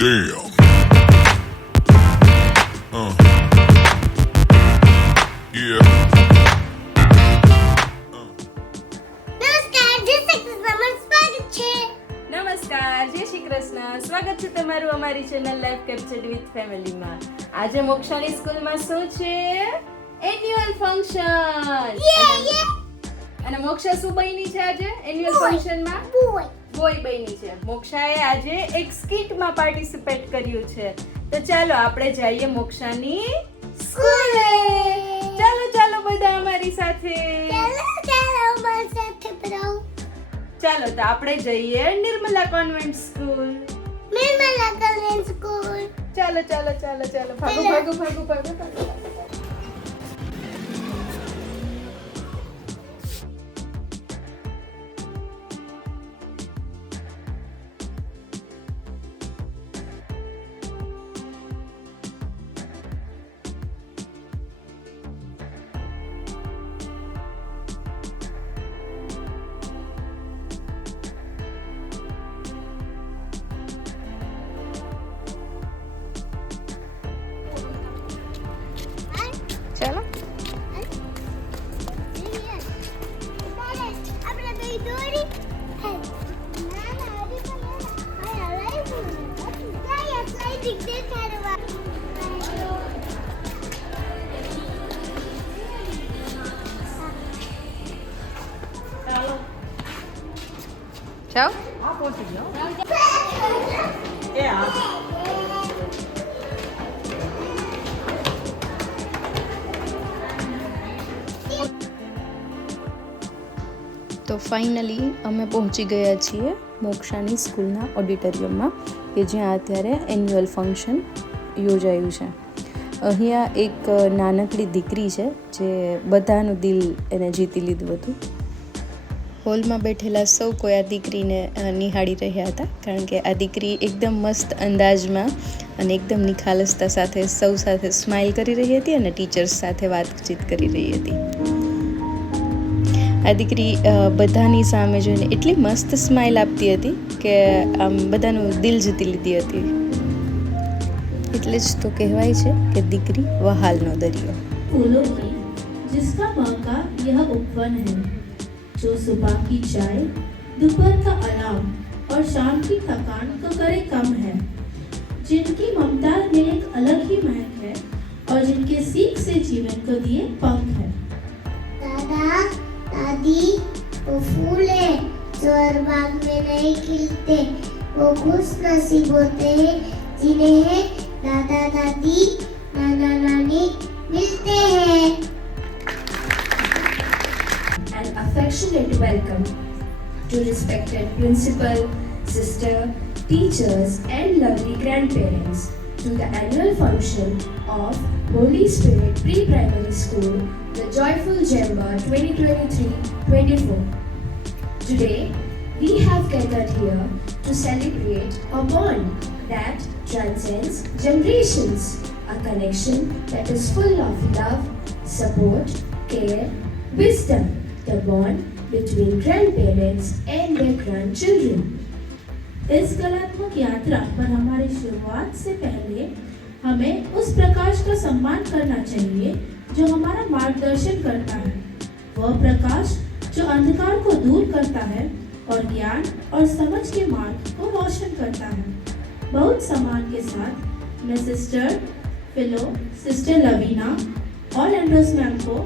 Damn. Yeah. નમસ્કાર, જય શ્રી કૃષ્ણ. સ્વાગત છે તમારું અમારી ચેનલ લાઈફ કેપ્ચર્ડ વિથ ફેમિલીમાં. આજે મોક્ષાની સ્કૂલમાં શું છે? Annual function. અને મોક્ષા શું બની છે આજે એન્યુઅલ ફંક્શનમાં? બોય બની છે. મોક્ષાએ આજે એક સ્કિટમાં પાર્ટિસિપેટ કર્યું છે. તો ચાલો આપણે જઈએ મોક્ષાની સ્કૂલે. ચાલો બધા અમારી સાથે. ચાલો તો આપણે જઈએ નિર્મલા કોન્વેન્ટ સ્કૂલ. ચાલો ભાગો. ચાલો જાઓ. પહોંચી જાઓ. તો ફાઇનલી અમે પહોંચી ગયા છીએ મોક્ષાની સ્કૂલના ઓડિટોરિયમમાં કે જ્યાં અત્યારે એન્યુઅલ ફંક્શન યોજાયું છે. અહીંયા એક નાનકડી દીકરી છે જે બધાનું દિલ એને જીતી લીધું હતું. હોલમાં બેઠેલા સૌ કોઈ આ દીકરીને નિહાળી રહ્યા હતા, કારણ કે આ દીકરી એકદમ મસ્ત અંદાજમાં અને એકદમ નિખાલસતા સાથે સૌ સાથે સ્માઇલ કરી રહી હતી અને ટીચર્સ સાથે વાતચીત કરી રહી હતી. આ દીકરી બધાની સામે જોઈને એટલી મસ્ત સ્માઇલ આપતી હતી કે આમ બધાનું દિલ જીતી લીધી હતી. એટલે જ તો કહેવાય છે કે દીકરી વહાલનો દરિયો. फूलों की जिसका महका यह उपवन है, जो सुबह की चाय, दोपहर का अलार्म और शाम की थकान को करे कम है, जिनकी ममता में एक अलग ही महक है और जिनके सीख से जीवन को दिए पंख है. दादा दादी, वो फूल है जो हर बाग में नहीं खिलते, वो खुश नसीब होते हैं जिन्हें दादा दादी नाना नानी मिलते हैं. An affectionate welcome to respected principal, sister, teachers and lovely grandparents to the annual function of Holy Spirit Pre-Primary School, the Joyful Gemba 2023-24. Today, we have gathered here to celebrate a bond that transcends generations, a connection that is full of love, support, care, wisdom, the bond between grandparents and their grandchildren. इस कलात्मक यात्रा पर हमारी शुरुआत से पहले हमें उस प्रकाश का सम्मान करना चाहिए जो हमारा मार्गदर्शन करता है. वह प्रकाश जो अंधकार को दूर करता है और ज्ञान और समझ के मार्ग को रोशन करता है. बहुत सम्मान के साथ मैं सिस्टर फिलो, सिस्टर लवीना और एंड्रोस मैम को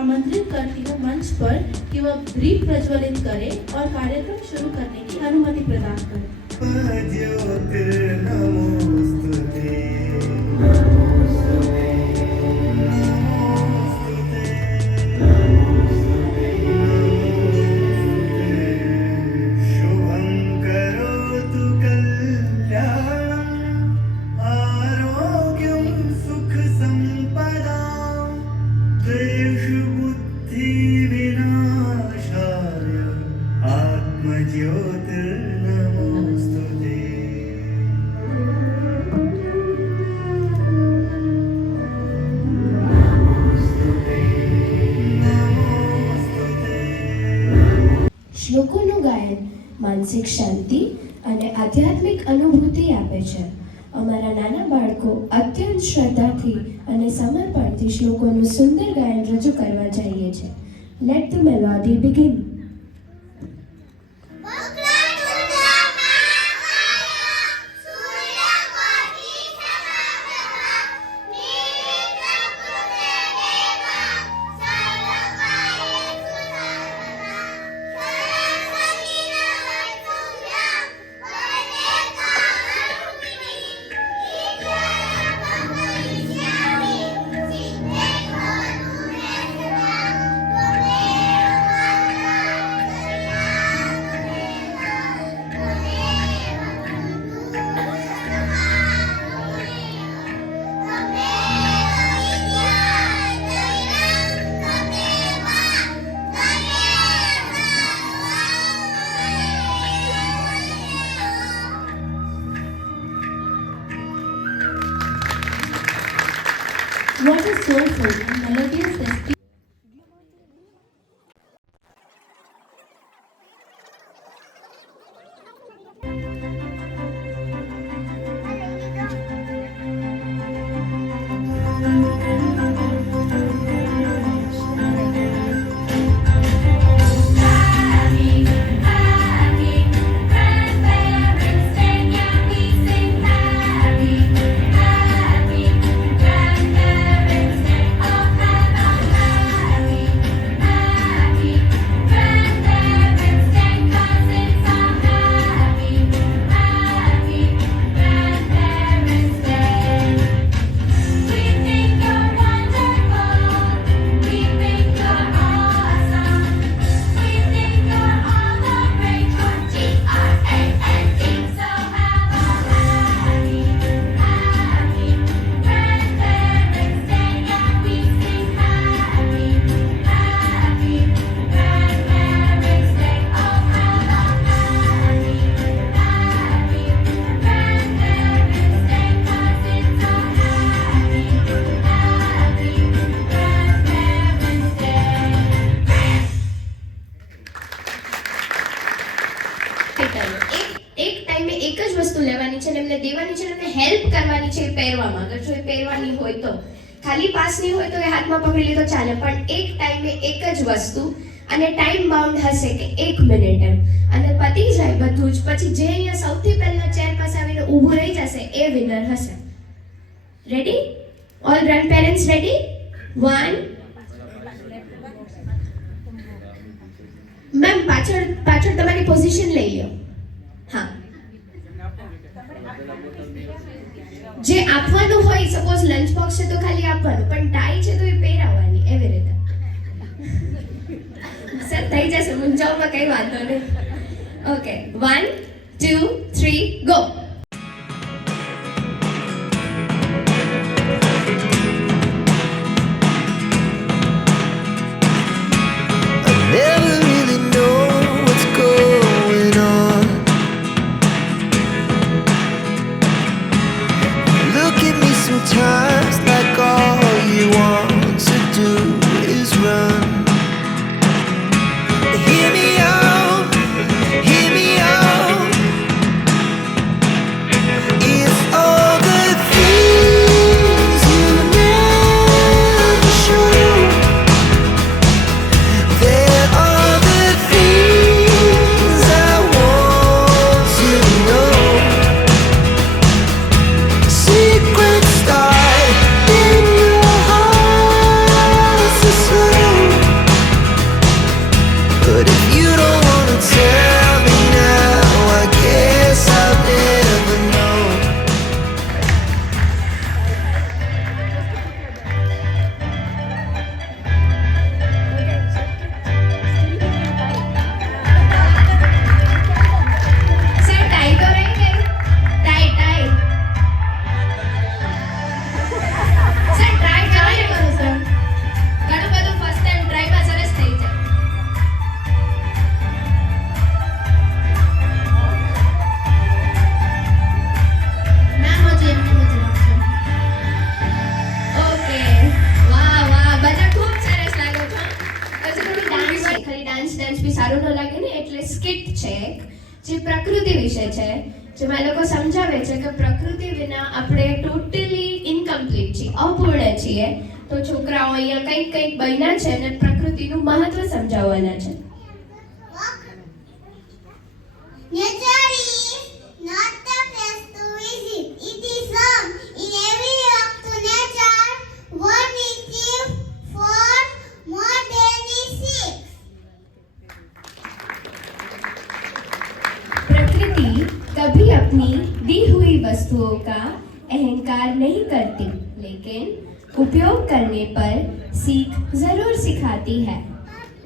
आमंत्रित करती हूँ मंच पर कि वह दीप प्रज्वलित करें और कार्यक्रम शुरू करने की अनुमति प्रदान करें. શ્લોકોનું ગાયન માનસિક શાંતિ અને આધ્યાત્મિક અનુભૂતિ આપે છે. અમારા નાના બાળકો અત્યંત શ્રદ્ધાથી અને સમર્પણથી શ્લોકોનું સુંદર ગાયન રજૂ કરવા જઈએ છે. Let the melody begin. What a soulful and melodious description. એક ટાઈમે એક જ વસ્તુ લેવાની છે અને એમને દેવાની છે અને એમને હેલ્પ કરવાની છે એ પહેરવામાં. અગર જો એ પહેરવાની હોય તો, ખાલી પાસની હોય તો એ હાથમાં પકડી લે તો ચાલે, પણ એક ટાઈમે એક જ વસ્તુ અને ટાઈમ બાઉન્ડ હશે કે 1 મિનિટ એમ, અને પતી જાય બધું જ. પછી જે અહીંયા સૌથી પહેલા ચેર પાસે આવીને ઊભું રહી જશે એ વિનર હશે. Ready? All grand parents ready? 1. મેમ પાછળ તમારી પોઝિશન લઈ લો. હા, જે આપવાનું હોય, સપોઝ લંચ બોક્સ છે તો ખાલી આપવાનું, પણ ટાઈ છે તો એ પહેરાવવાની, એવી રીતે. સર થઈ જશે, મૂંઝાવમાં કઈ વાંધો નહીં. ઓકે, 1, 2, 3, go. Never really know what's going on. Look at me sometimes like all you want to do is run. Hear me out, hear me out. It's all the things you never show. There are the things I want to know. Secrets start in your heart so slow. But if you don't wanna tell me now, I guess I'll never know. Sir tie તો રહી ગઈ. Tie sir try કરવાની કરો સર. ઘણું બધું first time ટ્રાયમાં સરસ થઈ જાય. મેમ હજી એમની જ રાખજો. ઓકે, વાહ વાહ, બધા ખૂબ સરસ લાગો છો. પછી થોડું ડાન્સ છે, ખાલી ડાન્સ બી સારું ન લાગે ને, એટલે સ્કિટ છે એક, જે પ્રકૃતિ વિશે છે. જેમાં એ લોકો સમજાવે છે કે પ્રકૃતિ વિના આપણે ટોટલી ઇનકમ્પ્લીટ છીએ, અપૂર્ણ છીએ. તો છોકરાઓ અહીંયા કંઈક બન્યા છે અને પ્રકૃતિનું મહત્વ સમજાવવાના છે. Nature is not the place to visit. It is home. In every walk to nature, one is gift for more than is seeks. प्रकृति कभी अपनी दी हुई वस्तुओं का अहंकार नहीं करती, लेकिन उपयोग करने पर सीख जरूर सिखाती है.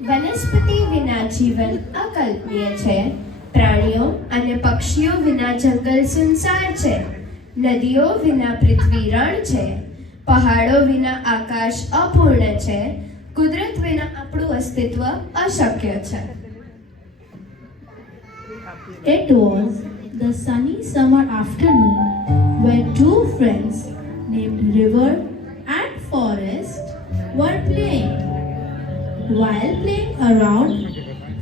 वनस्पति विना जीवन अकल्पनीय છે. પ્રાણીઓ અને પક્ષીઓ વિના જંગલ સુનસાર છે. નદીઓ વિના પૃથ્વી રણ છે. પહાડો વિના આકાશ અપૂર્ણ છે. કુદરત વિના આપણું અસ્તિત્વ અશક્ય છે. It was the sunny summer afternoon when two friends named River and Forest were playing. While playing around,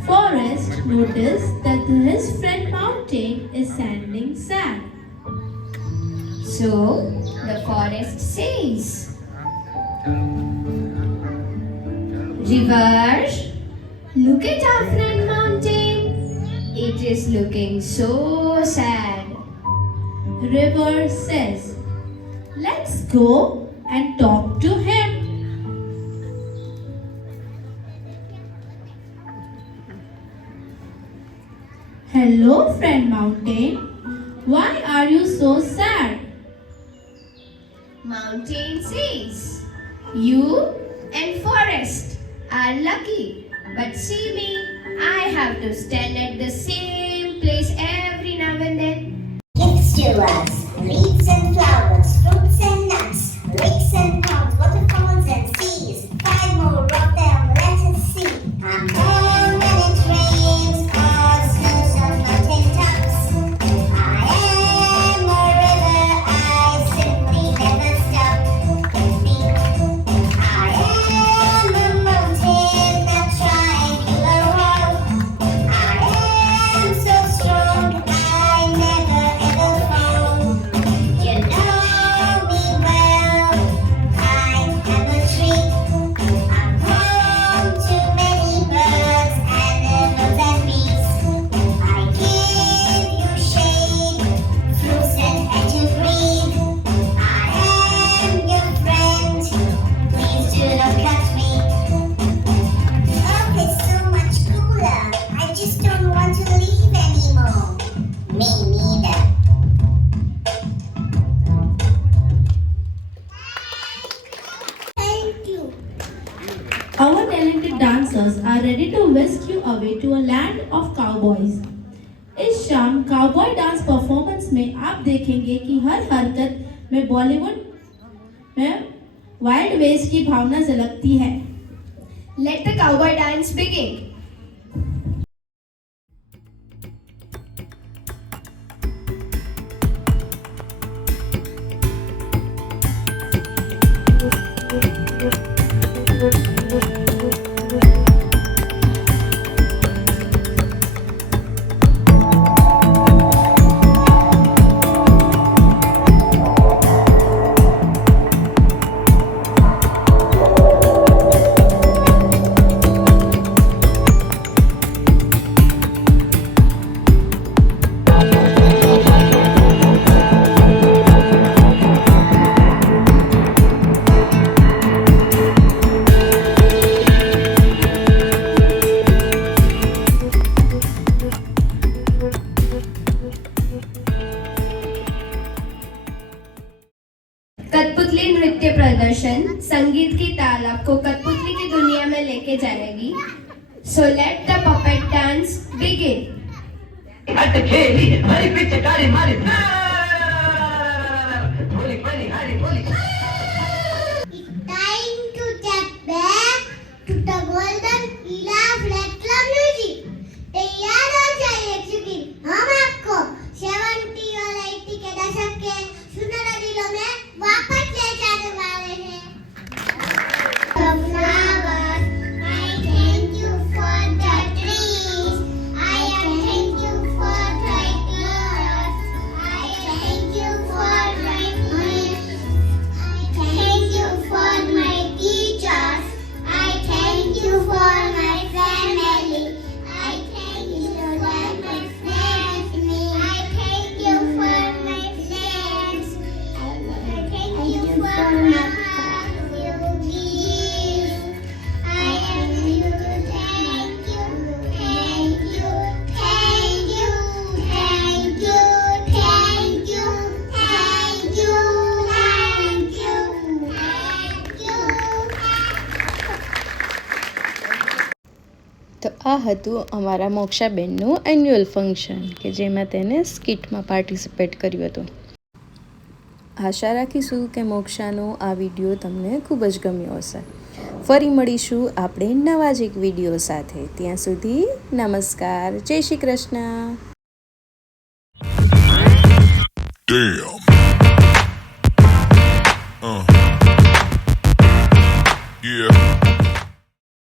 Forest noticed that his friend Mountain is sounding sad. So the forest says, River, look at our friend Mountain. It is looking so sad. River says, let's go and talk to him. Hello, friend Mountain. Why are you so sad? Mountain says, you and Forest are lucky, but see me, I have to stand at the same place every now and then. Gifts to us, leaves and flowers, fruits and nuts, lakes and ponds, waterfalls and seas. 5 more of them, let us see. I'm home when it rains, or snows on mountain tops. I am a river, I simply never stop. Me, I am a mountain, that triangular wall. I am so strong, I never ever fall. You know me well, I am a tree. I'm home to many birds, animals and bees. I give you shade, fruits and air to breathe. I am your friend, please do not cut me. Earth is so much cooler, I just don't want to leave anymore. Me neither. Thank you. Our talented dancers are ready to whisk you away to a land of cowboys. इस शाम cowboy dance performance में आप देखेंगे कि हर हरकत में बॉलीवुड में Wild West की भावना झलकती है. Let the cowboy dance begin. कठपुतली नृत्य प्रदर्शन संगीत की ताल आपको कठपुतली की दुनिया में लेके जाएगी. So let the puppet dance begin. अट खेली हरी पिचकारी मारी भोली बनी हरी भोली. Time to tap back to the golden era flat club music. तैयार हो जाइए क्योंकि हम आपको 70 और 80 के दशक के सुनहरे दिलों में वापस ले जाने वाले हैं. The flowers, I thank you for the trees. I thank you for the girls. આ હતું અમારા મોક્ષાબેનનું એન્યુઅલ ફંક્શન કે જેમાં તેને સ્કિટમાં પાર્ટિસિપેટ કર્યું હતું. આશા રાખીશું કે મોક્ષાનો આ વિડીયો તમને ખૂબ જ ગમ્યો હશે. ફરી મળીશું આપણે નવા જ એક વિડીયો સાથે. ત્યાં સુધી નમસ્કાર, જય શ્રી કૃષ્ણ. Damn. Yeah.